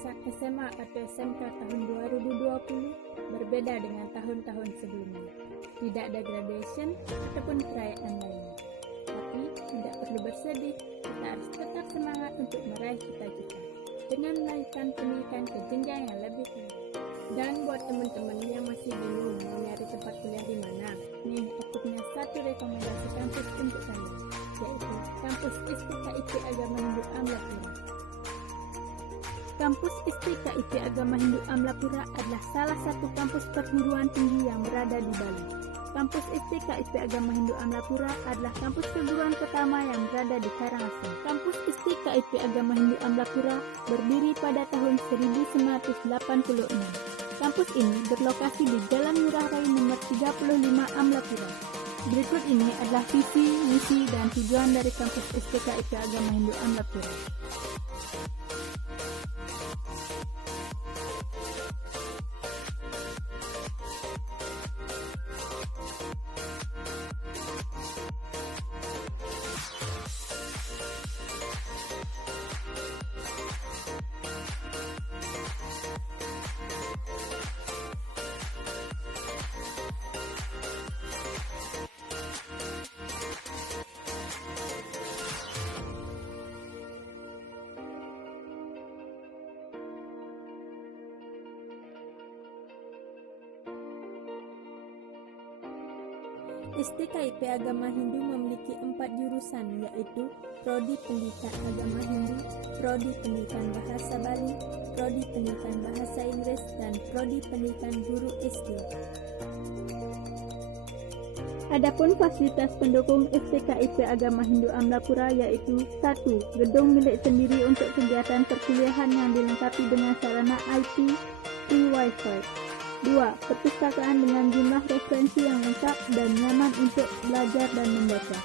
lulusan SMA atau SMK tahun 2020 berbeda dengan tahun-tahun sebelumnya. Tidak ada graduation ataupun perayaan lainnya. Tapi tidak perlu bersedih, kita harus tetap semangat untuk meraih cita-cita dengan melanjutkan pendidikan ke jenjang yang lebih tinggi. Dan buat teman-teman yang masih bingung mau nyari tempat kuliah di mana, nih aku punya satu rekomendasi kampus untuk kalian, yaitu Kampus STKIP Agama Hindu Amlapura. Kampus STKIP Agama Hindu Amlapura adalah salah satu kampus perguruan tinggi yang berada di Bali. Kampus STKIP Agama Hindu Amlapura adalah kampus perguruan pertama yang berada di Karangasem. Kampus STKIP Agama Hindu Amlapura berdiri pada tahun 1986. Kampus ini berlokasi di Jalan Ngurah Rai nomor 35 Amlapura. Berikut ini adalah visi, misi, dan tujuan dari kampus STKIP Agama Hindu Amlapura. STKIP Agama Hindu memiliki 4 jurusan, yaitu Prodi Pendidikan Agama Hindu, Prodi Pendidikan Bahasa Bali, Prodi Pendidikan Bahasa Inggris, dan Prodi Pendidikan Guru SD. Adapun fasilitas pendukung STKIP Agama Hindu Amlapura yaitu 1. Gedung milik sendiri untuk kegiatan perkuliahan yang dilengkapi dengan sarana IT, free wifi. 2. Perpustakaan dengan jumlah referensi yang lengkap dan nyaman untuk belajar dan membaca.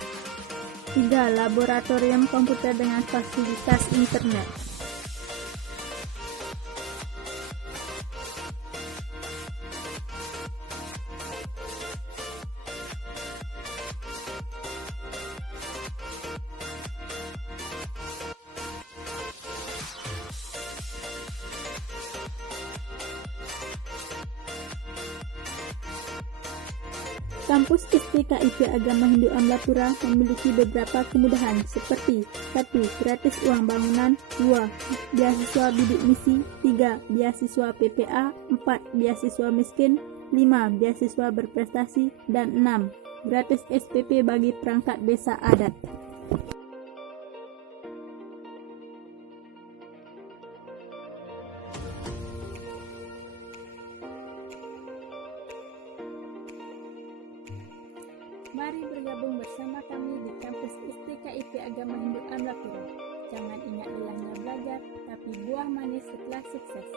3. Laboratorium komputer dengan fasilitas internet. Kampus STKIP Agama Hindu Amlapura memiliki beberapa kemudahan seperti 1. Gratis uang bangunan, 2. Beasiswa bidik misi, 3. Beasiswa PPA, 4. Beasiswa miskin, 5. Beasiswa berprestasi, dan 6. Gratis SPP bagi perangkat desa adat. Mari bergabung bersama kami di kampus STKIP Agama Hindu Amlapura. Jangan ingat lelahnya belajar, tapi buah manis setelah sukses.